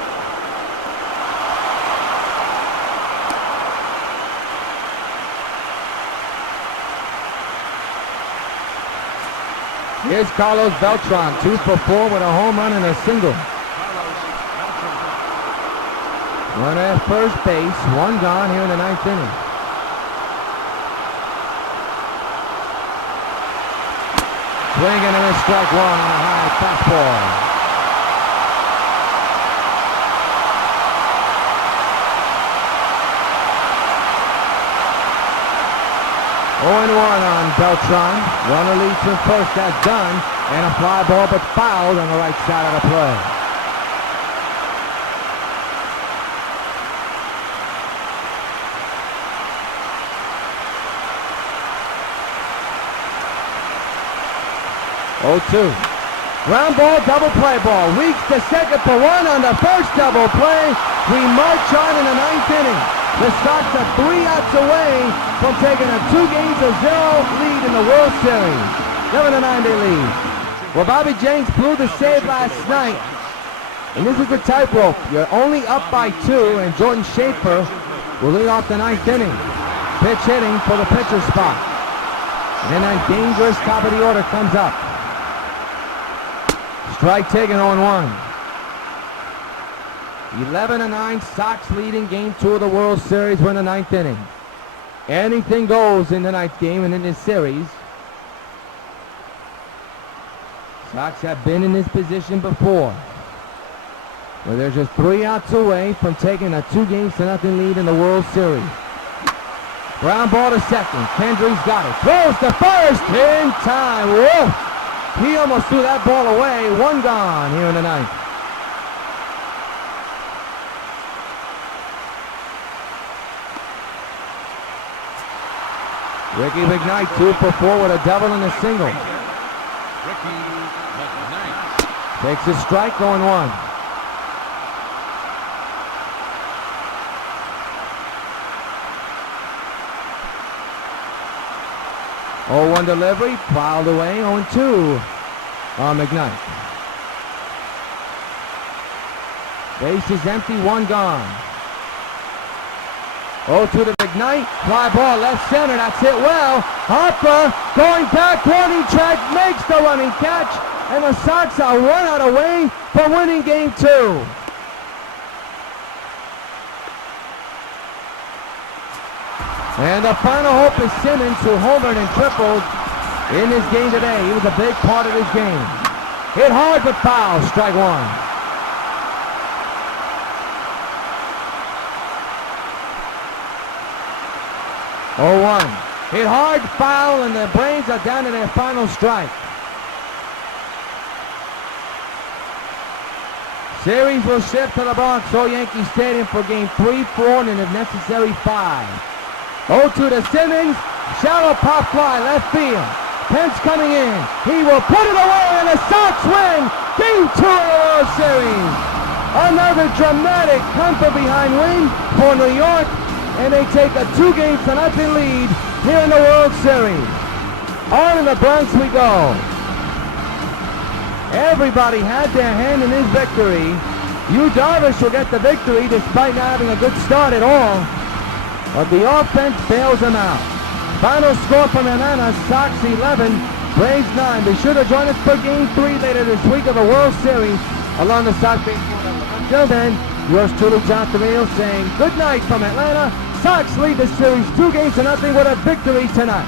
Here's Carlos Beltran, 2 for 4 with a home run and a single. Runner at first base, 1 gone here in the 9th inning. Swinging and a strike 1 on a high fastball. 0-1 on Beltran. Runner leads from first, that's done. And a fly ball, but fouled on the right side of the play. Ground ball, double play ball. Weeks to second for 1 on the first double play. We march on in the 9th inning. The Sox are 3 outs away from taking a 2-0 lead in the World Series. 7-9 they lead. Well, Bobby Jenks blew the save last night. And this is the tightrope. You're only up by 2, and Jordan Schaefer will lead off the 9th inning. Pitch hitting for the pitcher spot. And then that dangerous top of the order comes up. Strike taken, 0-1. 11-9, Sox leading Game 2 of the World Series. We're in the 9th inning. Anything goes in the 9th game and in this series. Sox have been in this position before. Well, they're just 3 outs away from taking a 2-0 lead in the World Series. Ground ball to second. Kendry's got it. Throws to first in time. Whoa! He almost threw that ball away. 1 gone here in the ninth. Rickie McKnight 2 for 4 with a double and a single. Takes a strike, going 1. Oh, 1 delivery, fouled away, 0-2 on McKnight. Base is empty, 1 gone. 0-2 to McKnight, fly ball left center, that's hit well. Harper going back, warning track, makes the running catch, and the Sox are 1 out away from winning game 2. And the final hope is Simmons, who homered and tripled in this game today. He was a big part of this game. Hit hard but foul, strike 1. Oh, 1. Hit hard, foul, and the Braves are down to their final strike. Series will shift to the Bronx or Yankee Stadium for game 3, 4, and if necessary, 5. 0-2 to Simmons, shallow pop fly, left field. PENCE coming in, he will put it away, and the Sox win game 2 of the World Series. Another dramatic come-from-behind win for New York, and they take a 2-0 lead here in the World Series. On in the Bronx we go. Everybody had their hand in this victory. DARVISH will get the victory despite not having a good start at all. But the offense bails him out. Final score from Atlanta, Sox 11, Braves 9. Be sure to join us for game 3 later this week of the World Series along the Sox Baseball Network. Until then, yours truly, Jonathan Rios, saying good night from Atlanta. Sox lead the series 2-0 with a victory tonight.